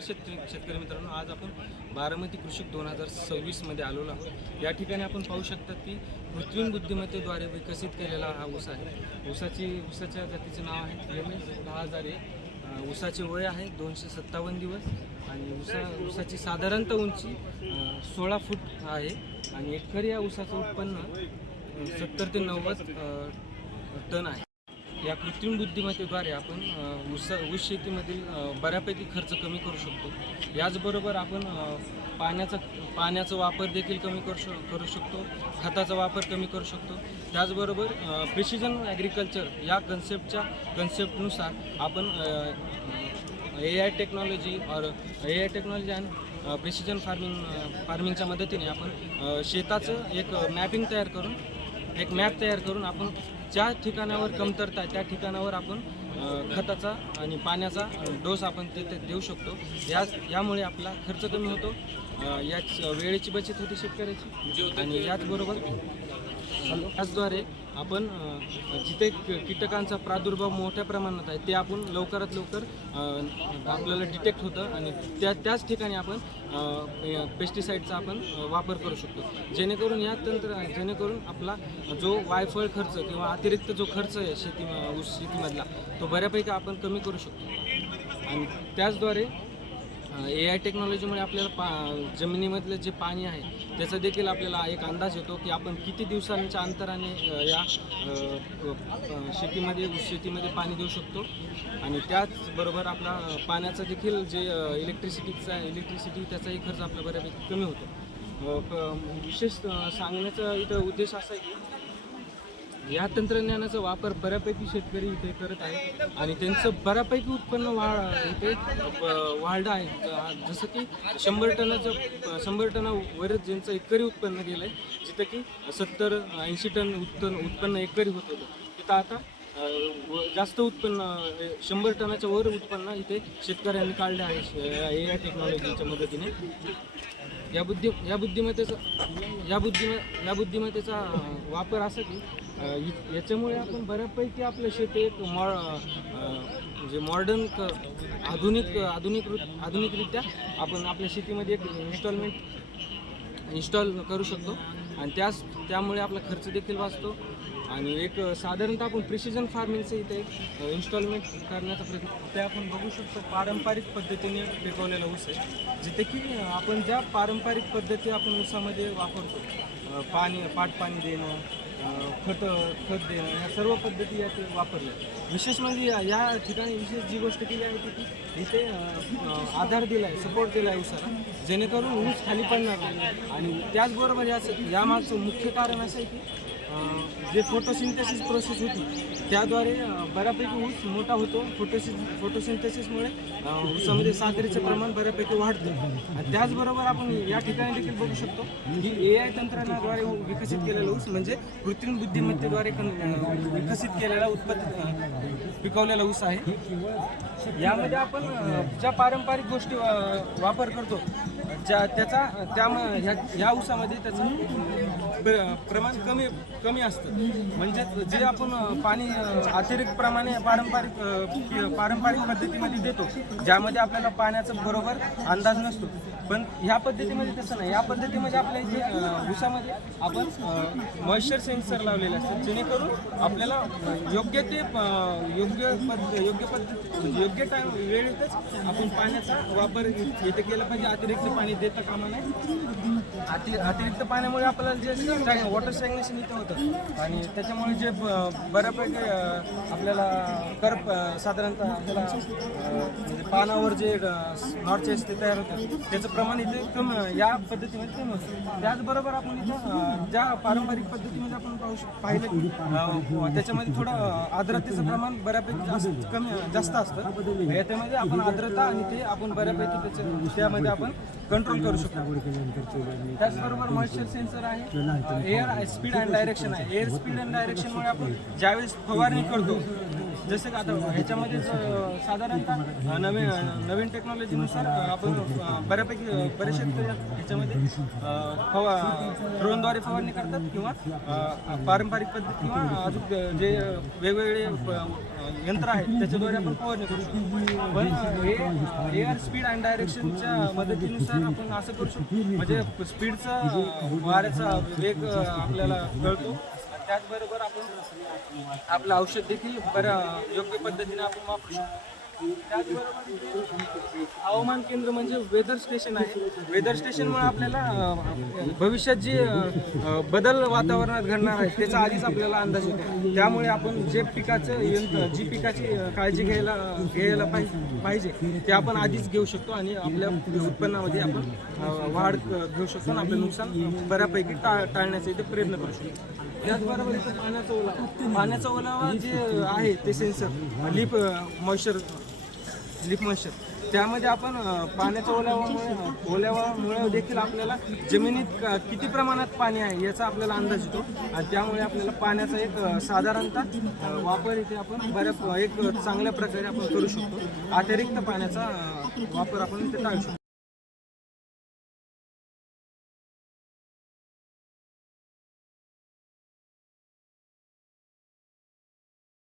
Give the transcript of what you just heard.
शेतकरी मित्रांनो, आज आपण बारामती कृषी 2026 मध्ये आलेलो आहोत। या ठिकाणी आपण पाहू शकता की कृत्रिम बुद्धिमत्तेद्वारे विकसित केलेला हा ऊस आहे। ऊसाच्या जातीचे नाव आहे MS-1001। ऊसाचे वय आहे 257 दिवस आणि ऊसाची साधारणतः उंची 16 फूट आहे आणि एकरी या ऊसाचं उत्पन्न 70 ते 90 टन आहे। या कृत्रिम बुद्धिमत्तेद्वारे आपण ऊस शेतीमधील बऱ्यापैकी खर्च कमी करू शकतो। याचबरोबर आपण पाण्याचा वापर देखील कमी करू शकतो, खताचा वापर कमी करू शकतो। त्याचबरोबर प्रिसिजन ॲग्रिकल्चर या कन्सेप्टनुसार आपण AI टेक्नॉलॉजी आणि प्रिसिजन फार्मिंगच्या मदतीने आपण शेताचं एक मॅप तयार करून आपण ज्या ठिकाणावर कमतरता आहे त्या ठिकाणावर आपण खताचा आणि पाण्याचा डोस आपण तिथे देऊ शकतो। यामुळे आपला खर्च कमी होतो, याच वेळेची बचत होते शेतकऱ्याची आणि याचद्वारे आपण जिथे कीटकांचा प्रादुर्भाव मोठ्या प्रमाणात आहे ते आपण लवकरात लवकर आपल्याला डिटेक्ट होतं आणि त्याच ठिकाणी आपण पेस्टिसाईडचा आपण वापर करू शकतो। जेणेकरून आपला जो वायफळ खर्च किंवा अतिरिक्त जो खर्च आहे शेतीमधला तो बऱ्यापैकी आपण कमी करू शकतो। आणि त्याचद्वारे AI टेक्नॉलॉजीमुळे आपल्याला जमिनीमधलं जे पाणी आहे त्याचा देखील आपल्याला एक अंदाज येतो की आपण किती दिवसांच्या अंतराने या शेतीमध्ये पाणी देऊ शकतो। आणि त्याचबरोबर आपला पाण्याचा देखील जे इलेक्ट्रिसिटी त्याचाही खर्च आपला बऱ्यापैकी कमी होतो। विशेष सांगण्याचा इथं उद्देश असा आहे की या तंत्रज्ञानाचा वापर बऱ्यापैकी शेतकरी इथे करत आहे आणि त्यांचं बऱ्यापैकी उत्पन्न वाढलं आहे। जसं की 100 टनावर ज्यांचं एकरी उत्पन्न गेलं आहे, जिथं की 70-80 टन उत्पन्न एकरी होत होतं, तिथं आता जास्त उत्पन्न 100 टनाच्या वर उत्पन्न इथे शेतकऱ्यांनी काढले आहे AI टेक्नॉलॉजीच्या मदतीने। या बुद्धिमत्तेचा वापर असा की याच्यामुळे आपण बऱ्यापैकी आपलं शेत एक म्हणजे मॉडर्न आधुनिकरित्या आपण आपल्या शेतीमध्ये एक इन्स्टॉल करू शकतो आणि त्यामुळे आपला खर्च देखील वाचतो आणि एक साधारणतः आपण प्रिसिजन फार्मिंगचं इथे एक इन्स्टॉलमेंट करण्याचा प्रयत्न ते आपण बघू शकतो। पारंपरिक पद्धतीने पिकवलेला ऊस आहे, जिथे की आपण ज्या पारंपरिक पद्धती आपण ऊसामध्ये वापरतो, पाणी देणं, खत देणं, ह्या सर्व पद्धती यात वापरल्या। विशेष म्हणजे या ठिकाणी विशेष जी गोष्ट केली आहे की इथे आधार दिला आहे, सपोर्ट दिला आहे ऊसाला, जेणेकरून ऊस खाली पडणार नाही। आणि त्याचबरोबर यामागचं मुख्य कारण असं आहे की जे फोटोसिंथेसिस प्रोसेस होती त्याद्वारे बऱ्यापैकी ऊस मोठा होतो। फोटोसिंथेसिसमुळे ऊसामध्ये साखरेचं प्रमाण बऱ्यापैकी वाढतं। आणि त्याचबरोबर आपण या ठिकाणी देखील बघू शकतो की AI तंत्रज्ञानाद्वारे विकसित केलेला ऊस म्हणजे कृत्रिम बुद्धिमत्तेद्वारे विकसित केलेला पिकवलेला ऊस आहे। यामध्ये आपण ज्या पारंपरिक गोष्टी वापर करतो ह्या ऊसामध्ये त्याचं प्रमाण कमी असतं। म्हणजे जे आपण पाणी अतिरिक्त प्रमाणे पारंपरिक पद्धतीमध्ये देतो, ज्यामध्ये आपल्याला पाण्याचा बरोबर अंदाज नसतो, पण ह्या पद्धतीमध्ये तसं नाही। या पद्धतीमध्ये आपल्या इथे ऊसामध्ये आपण मॉइश्चर सेन्सर लावलेले असतात, जेणेकरून आपल्याला योग्य टाईम वेळेतच आपण पाण्याचा वापर इथे केला पाहिजे। अतिरिक्त पाणी देता कामा नये। अतिरिक्त पाण्यामुळे आपल्याला जे वॉटर स्टॅग्नेशन इथं होतं आणि त्याच्यामुळे जे बऱ्यापैकी आपल्याला साधारणतः आपल्याला म्हणजे पानावर जे नॉर्थ असते तयार होतं त्याचं प्रमाण इथे या पद्धतीमध्ये कमी होतं। त्याचबरोबर आपण इथं ज्या पारंपरिक पद्धतीमध्ये आपण पाहिलं त्याच्यामध्ये थोडं आर्द्रतेचं प्रमाण बऱ्यापैकी जास्त असतं। याच्यामध्ये आपण आर्द्रता आणि ते आपण बऱ्यापैकी त्यामध्ये आपण कंट्रोल करू शकतो। त्याचबरोबर मॉइश्चर सेन्सर आहे, एअर स्पीड अँड डायरेक्शन आहे। एअर स्पीड अँड डायरेक्शनमुळे आपण ज्यावेळेस फवारणी करतो जसं की आता ह्याच्यामध्ये साधारणतः नवीन टेक्नॉलॉजीनुसार आपण बऱ्यापैकी बरेच शेतकरी ह्याच्यामध्ये ड्रोनद्वारे फवारणी करतात किंवा पारंपरिक पद्धत किंवा अजून जे वेगवेगळे यंत्र आहेत त्याच्याद्वारे आपण फवारणी करू शकतो. पण हे एअर स्पीड अँड डायरेक्शनच्या मदतीनुसार आपण असं करू शकतो, म्हणजे स्पीडचा वाऱ्याचा वेग आपल्याला कळतो. त्याचबरोबर आपण आपलं औषध देखील योग्य पद्धतीने आपण वापरू शकतो. त्याचबरोबर हवामान केंद्र म्हणजे वेदर स्टेशन आहे. वेदर स्टेशनमुळे आपल्याला भविष्यात जे बदल वातावरणात घडणार आहे त्याचा आधीच आपल्याला अंदाज येतो. त्यामुळे आपण जी पिकाची काळजी घ्यायला पाहिजे ते आपण आधीच घेऊ शकतो आणि आपल्या उत्पन्नामध्ये आपण वाढ घेऊ शकतो आणि आपलं नुकसान बऱ्यापैकी टाळण्याचा इथे प्रयत्न करू शकतो. त्याचबरोबर इथं पाण्याचा ओलावा जे आहे ते सेन्सर लिप मॉइश्चर त्यामध्ये आपण पाण्याच्या ओलावामुळे देखील आपल्याला जमिनीत किती प्रमाणात पाणी आहे याचा आपल्याला अंदाज येतो आणि त्यामुळे आपल्याला पाण्याचा एक साधारणतः वापर इथे आपण एक चांगल्या प्रकारे आपण करू शकतो. अतिरिक्त पाण्याचा वापर आपण इथे टाळू शकतो.